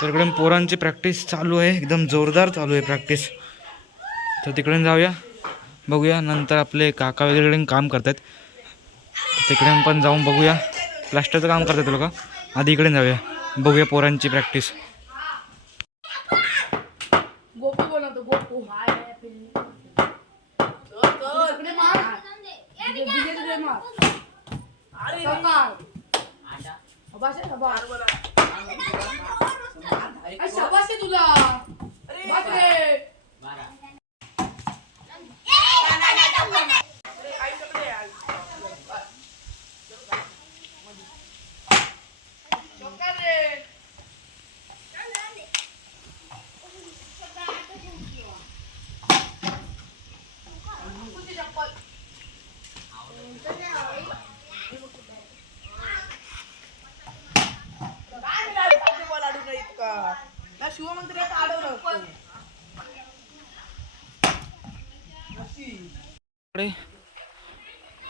तर इकडे पोरांची प्रॅक्टिस चालू आहे, एकदम जोरदार चालू आहे प्रॅक्टिस. तर तिकडे जाऊया, बघूया. नंतर आपले काका वगैरे काम करतात, तिकडे पण जाऊन बघूया. प्लास्टरचं काम करतात लोक. आधी इकडे जाऊया, बघूया पोरांची प्रॅक्टिस.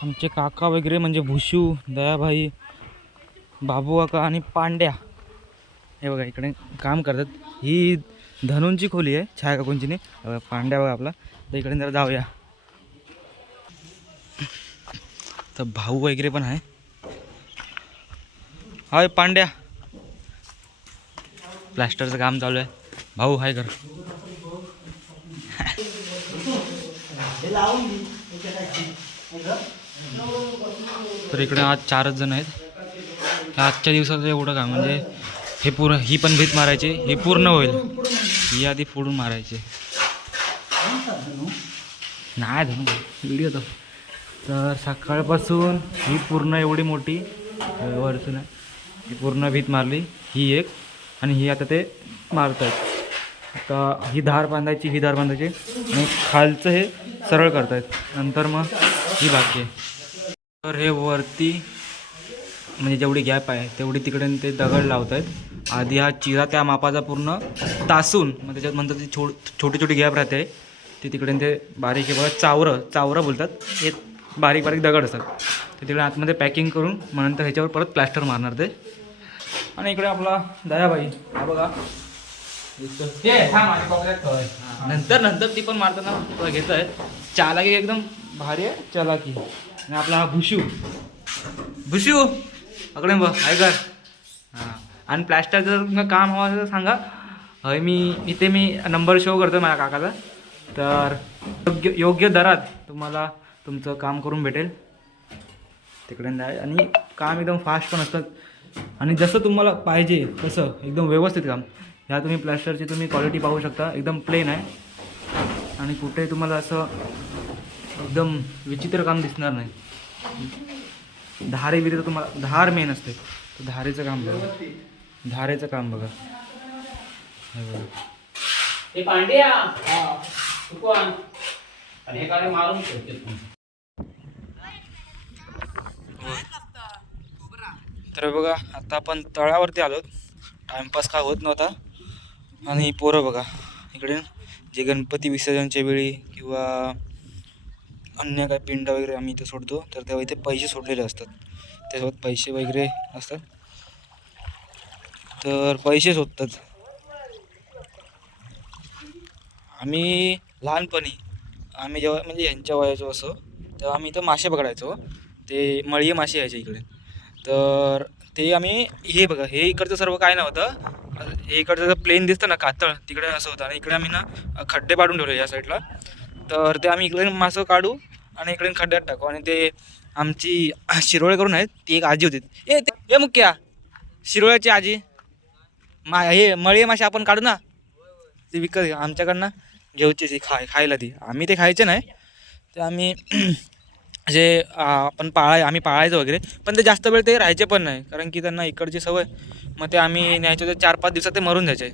आमचे काका वगैरे म्हणजे भुशू, दयाभाई, बाबू काका आणि पांड्या हे बघा इकडे काम करतात. ही धनूंची खोली आहे, छाया काकूंची नाही. पांड्या बघा आपला. तर इकडे जरा जाऊया. तर भाऊ वगैरे पण आहे. हाय पांड्या, प्लास्टरचं काम चालू आहे. भाऊ हाय कर. तर इकडे आज 4च जण आहेत. आजच्या दिवसाचं एवढं काम म्हणजे हे ही पण भीत मारायची, हे पूर्ण होईल. ही आधी फोडून मारायचे. नाही धनु व्हिडिओ तर सकाळपासून ही पूर्ण एवढी मोठी वरतून ही पूर्ण भीत मारली, ही एक. आणि ही आता ते मारत आहेत. आता ही धार बांधायची, ही धार बांधायची आणि खालचं हे सरळ करतायत. नंतर मग ही बाकी आहे. तर हे वरती म्हणजे जेवढी गॅप आहे तेवढी तिकडे ते दगड लावत आहेत. आधी हा चिरा त्या मापाचा पूर्ण तासून मग त्याच्यात म्हणतात ती छोटी छोटी गॅप राहते, ते तिकडे ते बारीक हे बघा चावरं बोलतात. हे बारीक बारीक दगड असतात, ते तिकडे आतमध्ये पॅकिंग करून मग नंतर ह्याच्यावर परत प्लॅस्टर मारणार ते. आणि इकडे आपला दयाबाई हा बघा, नंतर ती पण मारताना घेत आहे. चालाकी एकदम भारी आहे चालाकी. आणि आपला हा भुशू अकडे बघ आहे कर. हां, आणि प्लॅस्टरचं जर काम हवं असेल तर सांगा. इथे मी नंबर शो करतो माझ्या काकाचा. तर योग्य दरात तुम्हाला तुमचं काम करून भेटेल तिकडे जाय. आणि काम एकदम फास्ट पण असतं आणि जसं तुम्हाला पाहिजे तसं एकदम व्यवस्थित काम. ह्या तुम्ही प्लॅस्टरची तुम्ही क्वालिटी पाहू शकता, एकदम प्लेन आहे आणि कुठे तुम्हाला असं एकदम विचित्र काम दिसणार नाही. धारे विरे तुम्हाला धार मेन असते, तर धारेचं काम बघा, धारेचं काम बघा. हे बघा हे पांड्या कोण आणि हे काय मारून ठेवते. तर बघा आता आपण तळावरती आलो. टाइमपास का होत नव्हता. आणि पोरं बघा इकडे जे गणपती विसर्जनच्या वेळी किंवा अन्य काय पिंड वगैरे आम्ही इथे सोडतो, तर तेव्हा इथे पैसे सोडलेले असतात. त्यासोबत पैसे वगैरे असतात, तर पैसे शोधतात. आम्ही लहानपणी जेव्हा म्हणजे यांच्या वयाचं असं, तेव्हा आम्ही इथं मासे पकडायचो. ते मळी मासे यायचे इकडे. तर ते आम्ही हे बघा, हे इकडचं सर्व काय नव्हतं. हे इकडचं प्लेन दिसतं ना कातळ, तिकडे असं होतं. आणि इकडे आम्ही ना खड्डे पाडून ठेवले या साईडला. तर ते आम्ही इकडे मासं काढू आणि इकडे खड्ड्यात टाकू. आणि ते आमची शिरोळे करून आहेत, ती एक आजी होती. ए मुख्या शिरोळ्याची आजी हे मळी मासे आपण काढू ना, ते विकत आमच्याकडनं घ्यायची खायला. ती आम्ही ते खायचे नाही, ते आम्ही जे आपण आम्ही पाळायचो वगैरे. पण ते जास्त वेळ ते राहायचे पण नाही, कारण की त्यांना इकडची सवय. मग ते आम्ही न्यायचो, ते 4-5 दिवसात ते मरून जायचे.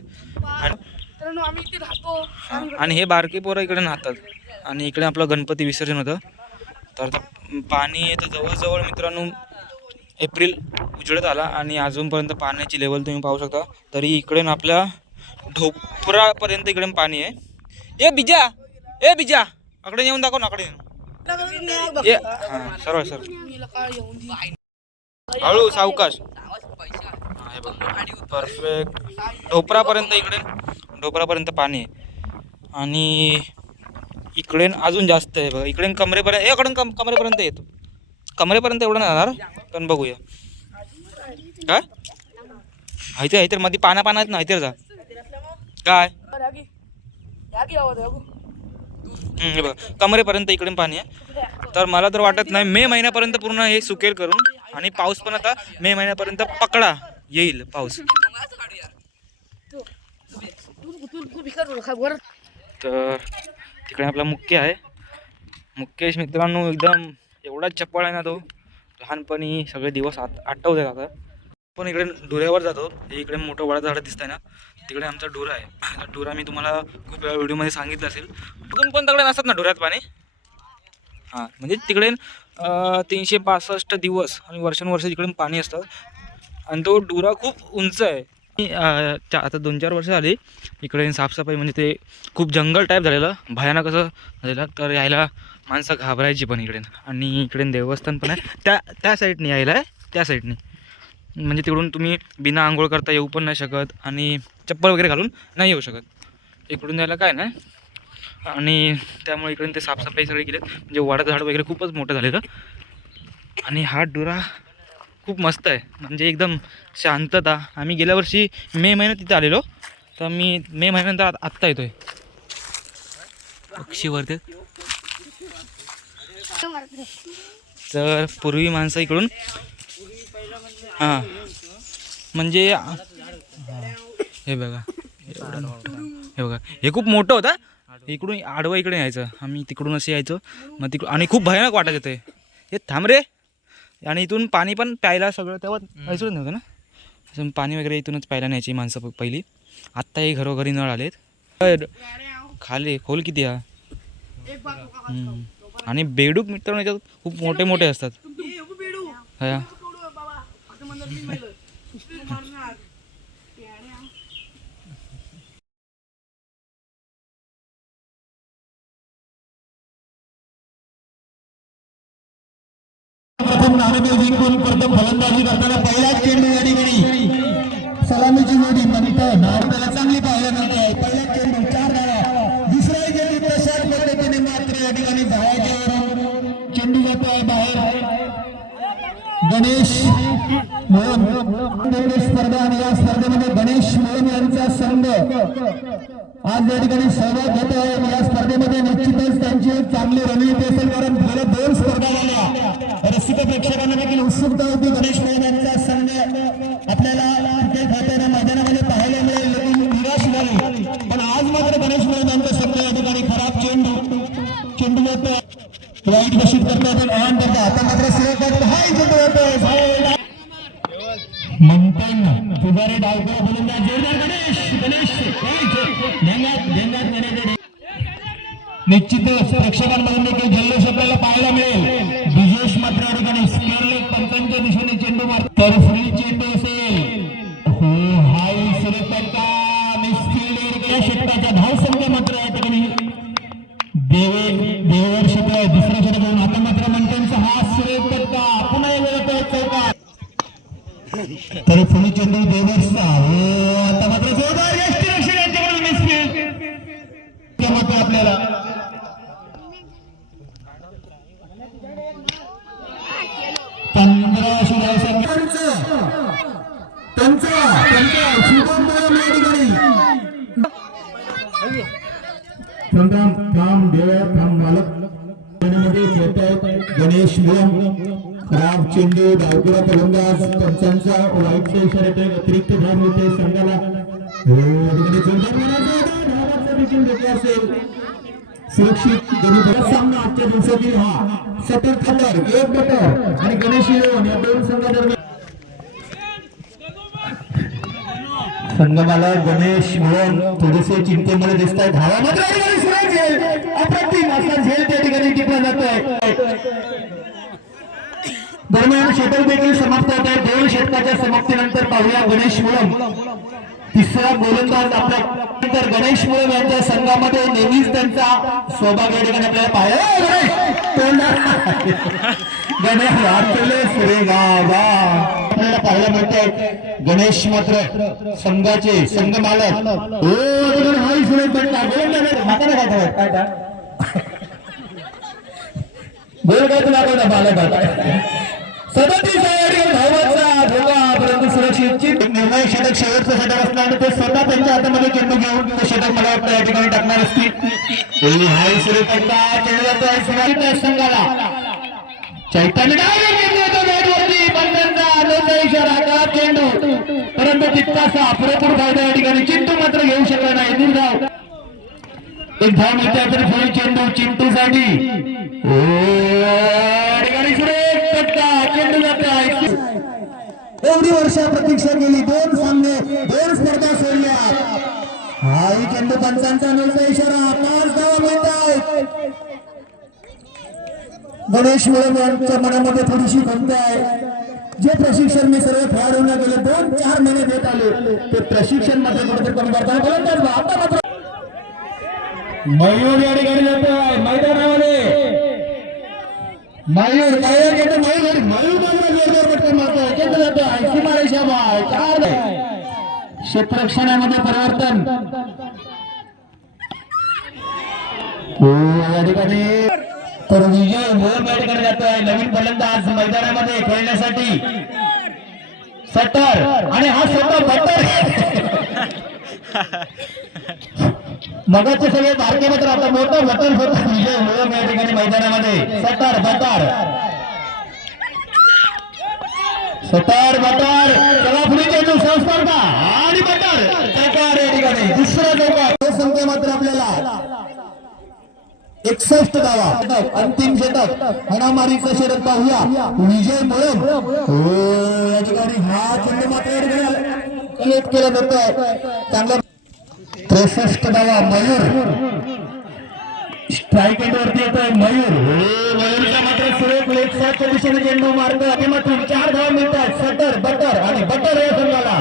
आणि हे बारकी पोरं इकडे नाहतात. आणि इकडे आपलं गणपती विसर्जन होतं. तर आता पाणी येतं जवळजवळ मित्रांनो एप्रिल उजळत आला आणि अजूनपर्यंत पाण्याची लेवल तुम्ही पाहू शकता. तरी इकडे ना आपल्या ढोपरापर्यंत इकडे पाणी आहे. ए बिजा अकडे येऊन दाखव ना, अकडे हां सरळ हळू सावकाश. हे बघा परफेक्ट ढोपरापर्यंत, इकडे ढोपरापर्यंत पाणी आहे. आणि इकडे अजून जास्त आहे बघा, इकडे कमरेपर्यंत, इकडून कमरेपर्यंत येतो. कमरेपर्यंत एवढं नाही जाणार पण बघूया काय हायते आहे तर मध्ये पाण्यात नाही तर जा काय. हे बघा कमरेपर्यंत इकडे पाणी आहे. तर मला तर वाटत नाही मे महिन्यापर्यंत पूर्ण हे सुकेल करून, आणि पाऊस पण आता मे महिन्यापर्यंत पकडा येईल पाऊस. तर तिकडे आपला मुख्य आहे. मुकेश मित्रांनो एकदम एवढा चपळ आहे ना तो, लहानपणी सगळे दिवस आठवते आता. पण इकडे डोऱ्यावर जातो, हे इकडे मोठं वडाचं झाड दिसतंय ना, तिकडे आमचा डोरा आहे. डोरा मी तुम्हाला खूप वेळा व्हिडिओमध्ये सांगितलं असेल. अजून पण तिकडे नसतात ना डोऱ्यात पाणी. हां म्हणजे तिकडे 365 दिवस आणि वर्षानुवर्ष तिकडे पाणी असतं. आणि तो डोरा खूप उंच आहे. आता 2-4 वर्ष झाली इकडे साफसफाई, म्हणजे ते खूप जंगल टाईप झालेलं, भयानक असं झालेलं. तर यायला माणसं घाबरायची पण इकडे. आणि इकडे देवस्थान पण आहे त्या साईडने यायला आहे, त्या साईडने. म्हणजे तिकडून तुम्ही बिना आंघोळ करता येऊ पण नाही शकत, आणि चप्पल वगैरे घालून नाही येऊ शकत. इकडून यायला काय नाही. आणि त्यामुळे इकडून ते साफसफाई सगळी केली, म्हणजे वडाचं झाड वगैरे खूपच मोठं झालेलं. आणि हा डोरा खूप मस्त आहे, म्हणजे एकदम शांतता. आम्ही गेल्या वर्षी मे महिन्यात तिथे आलेलो, तर मी मे महिन्यानंतर आत्ता येतोय. पक्षीवरती तर पूर्वी माणसं इकडून हां म्हणजे हे बघा एवढं मोठं, हे बघा हे खूप मोठं होतं. इकडून आडवं इकडे यायचं, आम्ही तिकडून असं यायचो. मग तिकडून आणि खूप भयानक वाटत येते, हे थांब रे. आणि इथून पाणी पण प्यायला सगळं तेव्हा ऐसूच नव्हतं ना, असं पाणी वगैरे इथूनच प्यायला न्यायची माणसं पहिली. आत्ताही घरोघरी नळ आलेत. खाली खोल किती हा. आणि बेडूक मित्रांनो याच्यात खूप मोठे मोठे असतात. हा प्रथम नाणेफेक जिंकून प्रथम फलंदाजी करताना पहिल्याच चेंडू या ठिकाणी सलामीची जोडी नंतर त्याला चांगली पाहायला मिळते आहे. पहिल्याच चेंडू 4 धावा, दुसऱ्या चेंडू तशाच पद्धतीने मात्र या ठिकाणी धावायच्यावर चेंडू जातो आहे बाहेर. गणेश मोहन स्पर्धा, आणि या स्पर्धेमध्ये गणेश मोहन यांचा संघ आज या ठिकाणी सहभाग घेतो आहे. या स्पर्धेमध्ये निश्चितच त्यांची एक चांगली रणनीती असेल, कारण गेल्या 2 स्पर्धा झाल्या. रसिक प्रेक्षकांना देखील उत्सुकता होती. गणेश मोहन यांचा संघ आपल्याला क्रिकेट खेळताना मैदानामध्ये पाहायला मिळेल, लेकिन निराश झाली. पण आज मात्र गणेश मोहन यांचा संघ या ठिकाणी खराब चेंडू येतो, वाईट घोषित करतात, आव्हान करतात. आता मात्र सुरेख हाय चेंडू येतो मंथन पुजारी डावकर बोलून जोरदार गणेश निश्चितच प्रेक्षकांमधून देखील जल्लोष आपल्याला पाहायला मिळेल. ब्रिजेश मात्र या ठिकाणी स्क्वेअर पंचांच्या दिशेने चेंडू मारतो, तर फ्री चेंडू असेल. हो हाय सुरेखा मिसफिल्ड या षटकाच्या धावसंख्या मात्र या ठिकाणी देवर षटक दुसरा षटक घेऊन आता मात्र मंथनचा हा सुरेखा पुन्हा एक चौका, तरी फुली चेंडू देवरचा. हो आता मात्र जोरदार यष्टीरक्षण यांच्याकडून मिसफिल्ड मात्र आपल्याला गणेश खराब चेंडू डावकुरा फलंदाज पंचांचा वाईट इशारा अतिरिक्त धाव मिळते संघाला. सुरक्षित सामना आजच्या दिवसातील हा सतर खतर 1 बटर आणि गणेश येऊन या 2 संघादरम्यान संगमाला गणेश मिळून थोडेसे चिंतेमध्ये दिसत आहेत. धावा मात्र अप्रतिम असा झेल त्या ठिकाणी टिपला जातोय. दरम्यान षटक देखील समाप्त होत आहे. 2 षटकाच्या समाप्तीनंतर पाहूया गणेश मुळम तिसरा गोलंदाज आपला. तर गणेश मुळम यांच्या संघामध्ये नेहमीच त्यांचा सहभाग या ठिकाणी आपल्याला पाहायला गणेश आपल्याला पाहायला मिळते. गणेश मात्र संघाचे संघ मालक हाय सुरेश बंडा बोल काय तुला कोणता मालक 37 धावांचा धोका परंतु सुरक्षित निर्णय षटक शेवटचं षटक असणार आणि ते स्वतः त्यांच्या हातामध्ये चेंडू घेऊन ते षटक मला वाटतं या ठिकाणी टाकणार असतील. हाय सुरेश बंडा चेंडू जातोय संघाला चैतन्य वरती बंडांचा आलोचा इशारा का चेंडू परंतु तितकासा पुरेपूर फायदा या ठिकाणी चिंटू मात्र घेऊ शकला नाही. दूर धाव एक धाव मिळते तरी फुल चेंडू चिंटूसाठी चेंडू जातो. एवढी वर्ष प्रतीक्षा केली 2 सामने 2 स्पर्धा सोडल्या. हाही चेंडू पंचांचा नऊचा इशारा 5 धावा मिळतात. गणेश मुळेंच्या मनामध्ये थोडीशी खंत आहे. जे प्रशिक्षण मी सर्व खेळाडूंना गेले 2-4 महिने देत आले ते प्रशिक्षण मध्ये कुठेतरी कमी करताना आता मात्र मयूर या ठिकाणी जातोय मैदानामध्ये. मयूर क्षेत्ररक्षणामध्ये परिवर्तन या ठिकाणी तर विजय मोहन या ठिकाणी जातोय. नवीन फलंदाज मैदानामध्ये खेळण्यासाठी सटर आणि हा स्वतः बटर मगाचे सगळे बारके मात्र आता मोठं बटर होतं. विजय मोहन या ठिकाणी मैदानामध्ये सटर बटर चला पुढे चेंडू संस्कार का आणि बटर चौकार या ठिकाणी दुसरा चौकार. संख्या मात्र आपल्याला 61 धावा अंतिम षटक हाणामारीचं षटक पाहूया. विजय मुळे या ठिकाणी हा चेंडू मात्र कलेक्ट केला जातोय चांगला 63 धावा. मयूर स्ट्राईक एंड वरती येतोय. मयूरचा मात्र सुरेख लेग साईडच्या दिशेने चेंडू मारतोय. अभिमातून 4 धावा मिळतात. सटर बटर आणि बटर या संघाला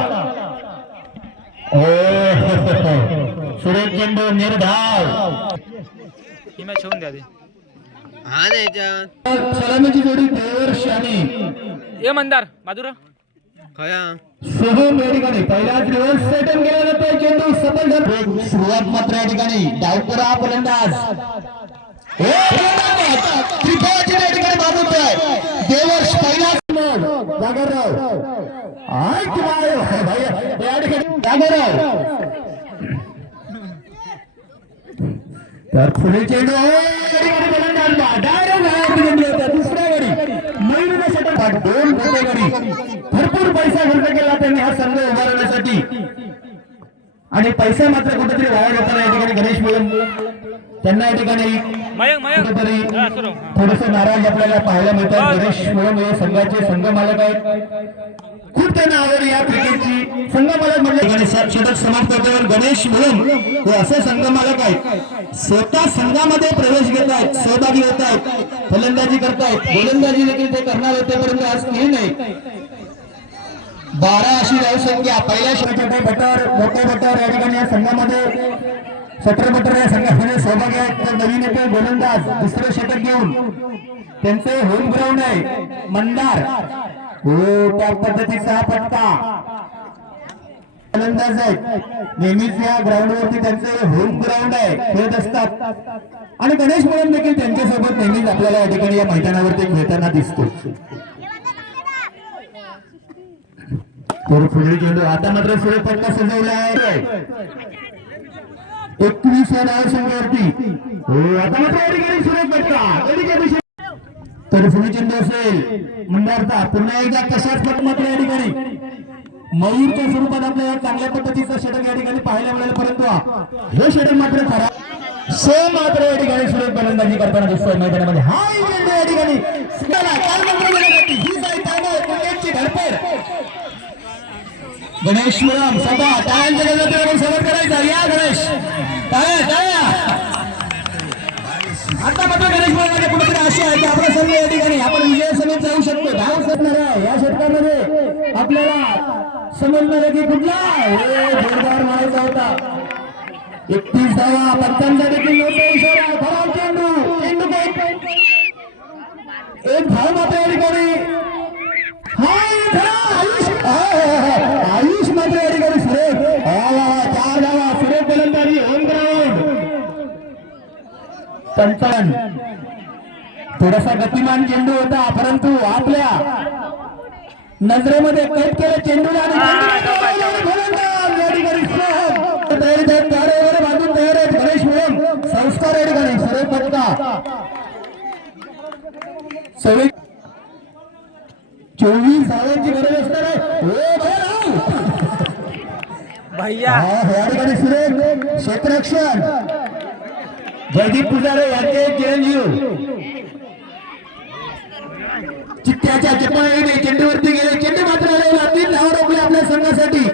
सुरेख चेंडू निर्धाव. ही मॅच होऊन द्या ते. सलामीची जोडी देवर्ष आणि ए मंदार माधुरा सोहम या ठिकाणी पहिल्याच रिव्हर्स सेटन केला जातोय. चेंडू सफल झाला. सुरुवात मात्र या ठिकाणी डावपुरा फलंदाज त्रिफळाची या ठिकाणी बाद होतोय. देवर्ष पहिलाच जागरराव या ठिकाणी जागरराव तर पुढे चेंडू दुसऱ्या गडी मयूरने षटक 2 मोठे गडी भरपूर पैसा खर्च केला त्यांनी हा संघ उभारण्यासाठी आणि पैसा मात्र कुठेतरी वाया जाताना या ठिकाणी गणेश मुळे त्यांना या ठिकाणी कुठेतरी थोडस नाराज आपल्याला पाहायला मिळतात. गणेश मुळे संघाचे संघ मालक आहेत. खूप त्यांना आवड या क्रिकेटची. संघ मालक म्हणजे षटक समाप्त होल्यावर गणेश मुळे हे असे संघ मालक आहेत स्वतः संघामध्ये प्रवेश घेत आहेत सहभागी होत आहेत फलंदाजी करतायत गोलंदाजी देखील ते करणार होते परंतु आज केली नाही. 12 अशी धावसंख्या पहिल्या षटकात बटर मोठे बटर या ठिकाणी या संघामध्ये 17 बटर या संघामध्ये सहभागी आहेत. तर नवीन येते गोलंदाज दुसरं षटक घेऊन त्यांचे होम ग्राउंड आहे मंदार. त्या पद्धतीचा फटका फलंदाज आहेत नेहमीच या ग्राउंड वरती त्यांचे होम ग्राउंड आहे खेळत असतात आणि गणेश मुळे देखील त्यांच्यासोबत नेहमीच आपल्याला या ठिकाणी या मैदानावरती खेळताना दिसतो. पुढील चेंडू आता मात्र सुरेख फटका सजवला आहे 21 या धावसंख्येवरती. आता मात्र या ठिकाणी सुरेख फटका तर पुढील चेंडू असेल मंदारचा. पुन्हा एकदा कशाच फट मात्र या ठिकाणी मयूरच्या स्वरूपात आपल्याला चांगल्या पद्धतीचं षटक या ठिकाणी पाहायला मिळेल परंतु हे षटक मात्र खरा मात्र या ठिकाणी सुरेख गोलंदाजी करताना दिसतोय मैदानामध्ये. हा चेंडू या ठिकाणी गणेश मुळम सभा टाळ्यांच्या गजरातून स्वागत करायचं. या गणेश टाळ्या आता मात्र गणेश मुळामध्ये कुठेतरी आशा आहे की आपला संघ या ठिकाणी आपण विजय समेत जाऊ शकतो. धाव शकणार आहे या षटकामध्ये आपल्याला समजणार आहे की कुठला जोरदार मारायचा होता. 31 धावा 55 देखील नव्हता इशारा. खराब चेंडू एक धाव मात्र या ठिकाणी हा आयुष मात्र या ठिकाणी सुरेख 4 धावा सुरेख गोलंदाजी होम ग्राउंड. पंचावन्न थोडासा गतिमान चेंडू होता परंतु आपल्या नजरेमध्ये कैद केलं चेंडूला आणि गोलंदाज या ठिकाणी बांधून तयार आहेत गणेश मुळम संस्कार या ठिकाणी सुरेख फटका 24 धावांची गरज असणार आहे. भैया या ठिकाणी सुरेख क्षेत्ररक्षण जयदीप पुजारे यांचे चिरंजीव चित्त्याच्या चपळाईने चेंडूवरती गेले. चेंडू मात्र आलेला 3 धावा रोखले आपल्या संघासाठी.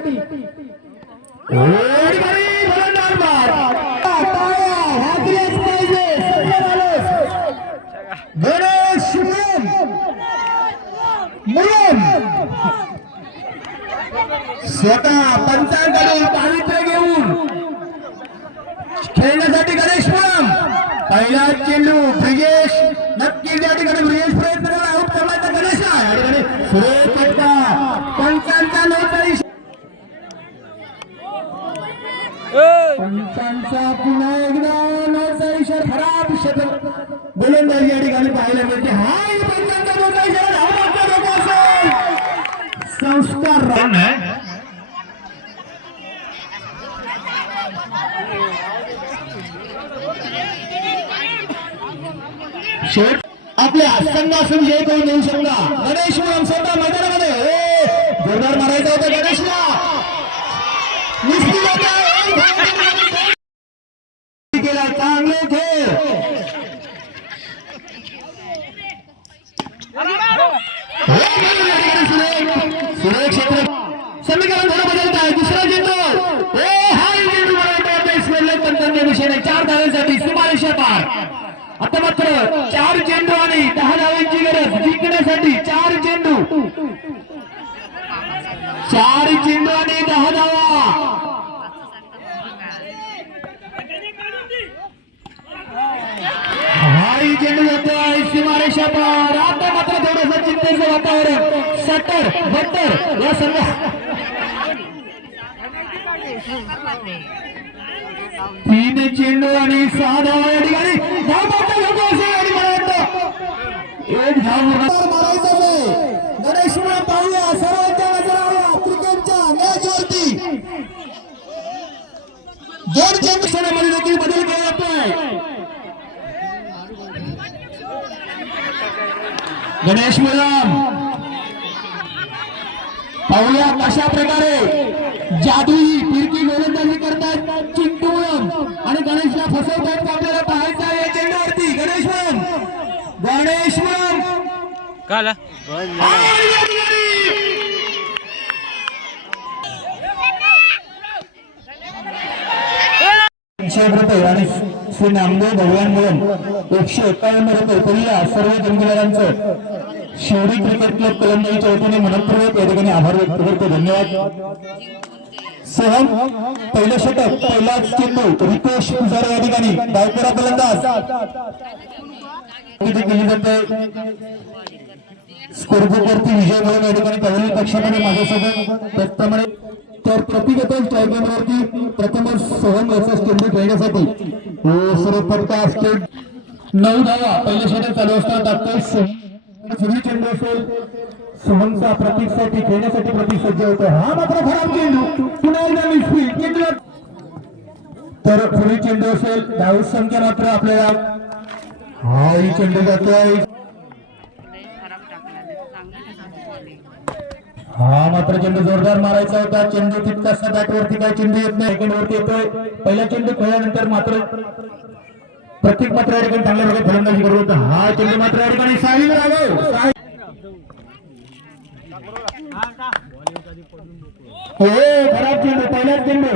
गणेश स्वतः पंचांकडे पावित्र्य घेऊन खेळण्यासाठी गणेश मुळम पहिला चेंडू ब्रिजेश नक्कीच या ठिकाणी ब्रिजेश प्रयत्न करून आऊट करण्याचा गणेश या ठिकाणी सुरेख फटका पंचांचा 9 पुन्हा एकदा 9चा इशारा खराब शतक गोलंदाजी या ठिकाणी पाहायला मिळते. हा पंचांचा 9चा इशारा धावमागचा धोका असेल संस्कार शेवट आपल्या संघासून जे कोण देऊ शकता गणेश मुळम स्वतः मैदानामध्ये जोरदार मारायचा होता गणेशला केला चांगले खेळ सुरेख क्षेत्र समीकरण थोडं बदलत आहे. दुसरा चेंडू तंत्रज्ञ दिशेने 4 धावांसाठी सीमारेषा पार. आता मात्र 4 चेंडू आणि 10 धावांची गरज जिंकण्यासाठी 4 चेंडू आणि 10 धावा. हाही चेंडू जातोय सीमारेषा पार. आता मात्र थोडंसं चिंतेचं वातावरण सट्टर बट्टर या संघा 3 चेंडू आणि 6 धावा या ठिकाणी धावपट्टा घेतो असेल आणि मला वाटतं 1 धाव मारायचं आहे. गणेश मुळे पाहूया सर्वांच्या नजराला क्रिकेटच्या मॅचवरती 2 चेंडू मध्ये देखील बदल केला जातोय. गणेश मुळम पाहूया कशा प्रकारे जादुई फिरकी गोलंदाजी करतात चिंटू मुळम आणि गणेशला फसवतात आपल्याला पाहायचं आहे या चेंडूवरती. गणेश मुळम काला ₹100 आणि श्री नामदेव भगवान मुळम 151 रुपये पहिल्या सर्व जमगिरांचं शिवडी क्रिकेट क्लब कलंदरीच्या वतीने मनपूर्वक या ठिकाणी आभार व्यक्त करतो. धन्यवाद. सहम पहिलं षटक पहिलाच चेंडू रितेश पुजारे या ठिकाणी डावकरा गोलंदाज केली जाते. स्कोरबुक वरती विजय मिळून या ठिकाणी पहिल्या कक्षामध्ये माझ्यासोबत त्याचप्रमाणे तर प्रतिगत स्ट्रायकरवरती प्रथमच सोहम याचा चेंडू खेळण्यासाठी सुरेख फटका स्टेट 9 धावा पहिल्या षटक चालू असतात. आता जुनी चेंडू असेल सोहमचा प्रतीकसाठी खेळण्यासाठी प्रतीक सज्ज होतो. हा मात्र खराब चेंडू पुन्हा एकदा मिसफील्ड चेंडू तर जुनी चेंडू असेल धाव संख्या मात्र आपल्याला हा ही चेंडू जातोय. हा मात्र चेंडू जोरदार मारायचा होता. चेंडू तितकासा बॅटवरती काही चेंडू येत नाही. सेकंडवरती येतोय. पहिला चेंडू खेळल्यानंतर मात्र प्रत्येक मात्र या ठिकाणी चांगल्या प्रकारे फलंदाजी करत होता. हा चेंडू मात्र या ठिकाणी साहिल राघव हो खराब चेंडू पहिलाच चेंडू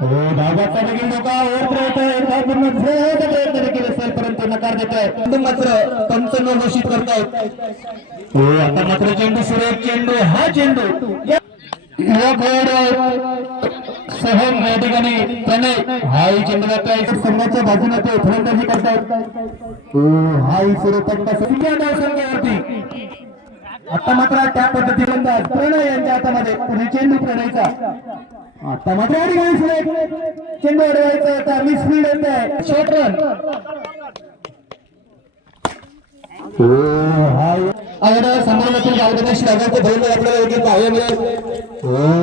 हो धावबाचा देखील धोका ओढत येतोय. प्रयत्न देखील असेल परंतु नकार देत आहे. मात्र पंच न घोषित करतायत. हो आता मात्र चेंडू सुरेख चेंडू हा चेंडू सहम या ठिकाणी त्याने हाही चेंडू जातोय. संघाच्या बाजूने ते फलंदाजी करतायत. हाही सुरेख फटका संख्यावरती आता मात्र त्या पद्धतीने प्रणय यांच्या हातामध्ये पुढे चेंडू प्रणयचा. आता मात्र या ठिकाणी चेंडू अडवायचा होता. मिस फील्ड येत आहे. Short run. संभावनातील गावगणेश राजांचे धोरण आपल्याला योग्य पाहायला मिळेल.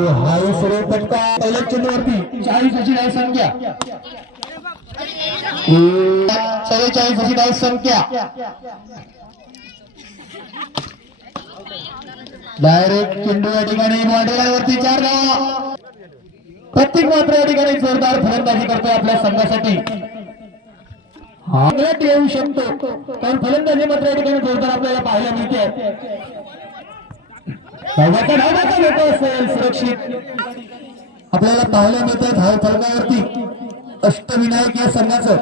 हा सर्व पट्टा पहिल्या चेंडूवरती 40 अशी धाव संख्या. 44 अशी धाव संख्या. डायरेक्ट चेंडू या ठिकाणी मांडेलावरती 4 धावा. प्रत्येक मात्र या ठिकाणी जोरदार फलंदाजी करतोय आपल्या संघासाठी. नेट येऊ शकतो कारण फलंदाजी मात्र या ठिकाणी जोरदार आपल्याला पाहायला मिळते. धावाचा घेतो असेल सुरक्षित आपल्याला पाहायला मिळतं धाव फलकावरती अष्टविनायक या संघाचं.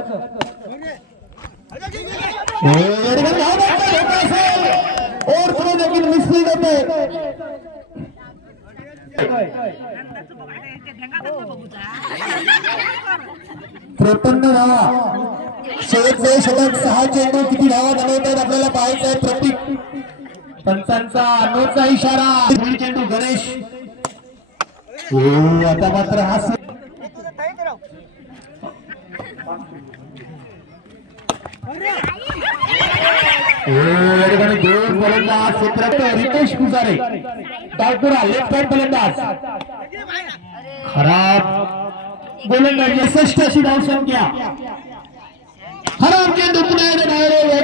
और पुढे देखील मिसफील्ड होते. 53 धावा. शेवटचे षटक 6 चेंडू किती धावा बनवतात आपल्याला पाहायचं आहे. प्रतीक पंचांचा नोचा इशारा. चेंडू गणेश. आता मात्र हा या ठिकाणी 2 फलंदाज क्षेत्रात रितेश पुजारे डावपुरा लेफ्ट हँड फलंदाज. खराब गोलंदाजी 66 अशी धाव संख्या. खराब चेंडू पुन्हा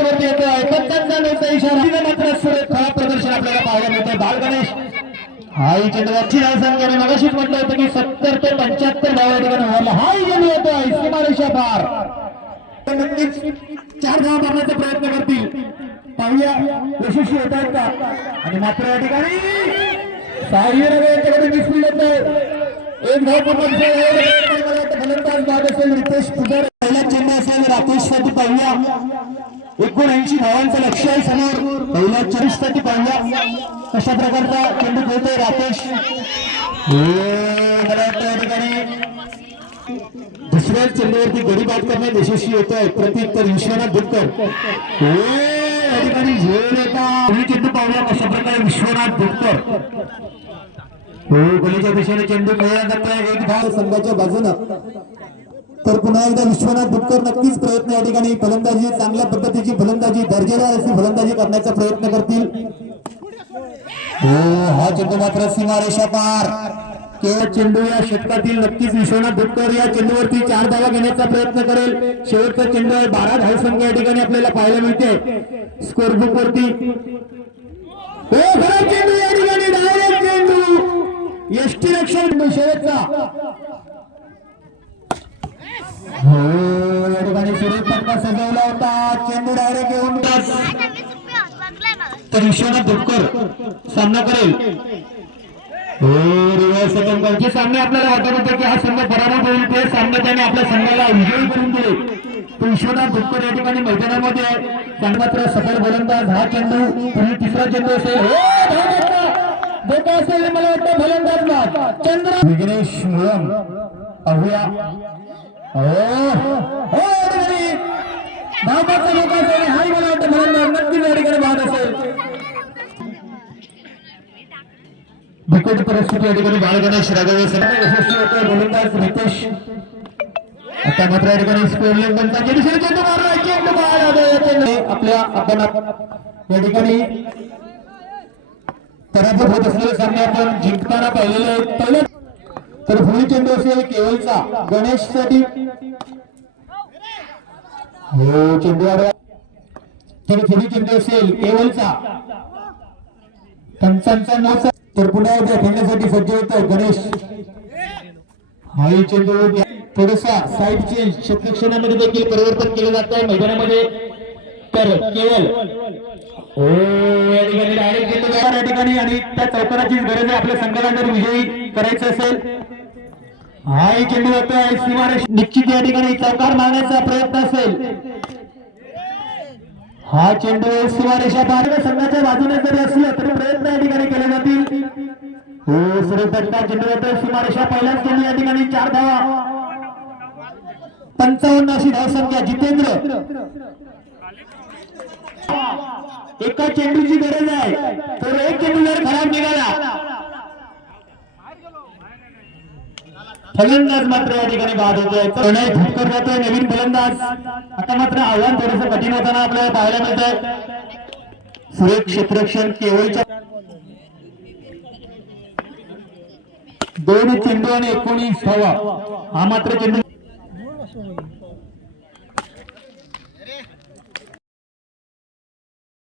वरती येतोय. पंचांचा नोचा इशारा. मात्र खराब प्रदर्शन आपल्याला पाहायला मिळतं. बाल गणेश हाही चेंडूवरची धाव संख्या. मी मगाशीच म्हटलं होतं की 70 ते 75 धावा ठिकाणी हाही चेंडू येतोय. सीमारेषा पार. नक्कीच 4 धावा मारण्याचा प्रयत्न करतील. पाहूया यशस्वी होत आहेत का. आणि मात्र या ठिकाणी साह्यनगरच्याकडे मिसफील्ड येतोय. 1 धाव फलंदाज बाद असेल रितेश पुजारे. पहिला चेंडू असेल राकेश साठी. पाहूया 79 धावांचं लक्ष आहे समोर. पहिल्या 40 साठी पाहूया कशा प्रकारचा चेंडू खेळतोय राकेश. मला वाटतं या ठिकाणी दुसऱ्या चेंडूवरती गडी बाद करण्यात यशस्वी होतोय प्रतीक. तर विश्वनाथ दुधकर या ठिकाणी झेल एका चेंडू पाहूया कशा प्रकारे विश्वनाथ दुधकर गलीच्या दिशेने चेंडू खेळला जातोय. 1 धाव संघाच्या बाजूनं. तर पुन्हा एकदा विश्वनाथ दुधकर नक्कीच प्रयत्न या ठिकाणी फलंदाजी चांगल्या पद्धतीची फलंदाजी दर्जेदार अशी फलंदाजी करण्याचा प्रयत्न करतील. हा चेंडू मात्र सीमारेषा पार. केवळ चेंडू या षटकातील नक्कीच विश्वनाथ दुधकर या चेंडूवरती 4 धावा घेण्याचा प्रयत्न करेल. शेवटचा चेंडू आहे. 12 धाव संख्या या ठिकाणी आपल्याला पाहायला मिळते स्कोर बुक वरती. चेंडू या ठिकाणी डायरेक्ट चेंडू यष्टी रक्षण शेवटचा. या ठिकाणी सुरेश पट्टा सजवला होता. चेंडू डायरेक्ट येऊन तर विश्वनाथ दुधकर सामना करेल. जे सामने आपल्याला वाटत होते की हा संघ पराभूत होईल ते सामने त्याने आपल्या संघाला विजयी करून दिले. तो विश्वनाथ दुधकर या ठिकाणी मैदानामध्ये मात्र सफल फलंदाज. हा चेंडू पुढील 3रा चेंडू असेल. धोका असेल मला वाटतं फलंदाज चंद्र विघ्नेश मुळम. पाहूया धावण्याचा धोका असेल. हाही मला वाटतं फलंदाज नक्कीच या ठिकाणी बाद असेल. बिकट परिस्थिती या ठिकाणी बाळ गणेश राघवे यशस्वी होतोय गोलंदाज रितेश. आता मात्र या ठिकाणी स्कोरलिंग बनताची दिशेने चेंडू मारला. चेंडू बाद. आपल्या आपण या ठिकाणी पराभूत होत असलेले सामने आपण जिंकताना पाहिलेले आहेत. पहिलं तर पुढील चेंडू असेल केवलचा गणेश साठी. हो चेंडू तर पुढील चेंडू असेल केवलचा. पंचांचा नोचा. तर पुन्हा एकदा खेळण्यासाठी सज्ज होतो गणेश. हाही चेंडू थोडासा साईड चेंज क्षेत्रक्षणामध्ये देखील परिवर्तन केलं जात आहे मैदानामध्ये. तर केवल या ठिकाणी डायरेक्ट चेंडू या ठिकाणी आणि त्या चौकाराचीच गरज आहे आपल्या संघाला जर विजयी करायचं असेल. हाही चेंडू होतोय सीमारेषा. निश्चित या ठिकाणी चौकार मारण्याचा प्रयत्न असेल. हा चेंडू सीमारेषा पार. संघाच्या बाजूने जरी असलं तरी प्रयत्न या ठिकाणी केले जातील. हो सुरेशचा चेंडू होतोय सीमारेषा. पहिलाच चेंडू या ठिकाणी 4 धावा. 55 अशी धाव संख्या. जितेंद्र एका चेंडूची गरज आहे, तर एक चेंडू जर खराब निघाला फलंदाज मात्र या ठिकाणी बाद होतोय. प्रणय भुतकर जातोय नवीन फलंदाज. आता मात्र आव्हान थोडंसं कठीण होताना आपल्याला पाहायला मिळतंय. सुरेख क्षेत्ररक्षण केवळच्या 2 चेंडू आणि 19 धावा. हा मात्र चेंडू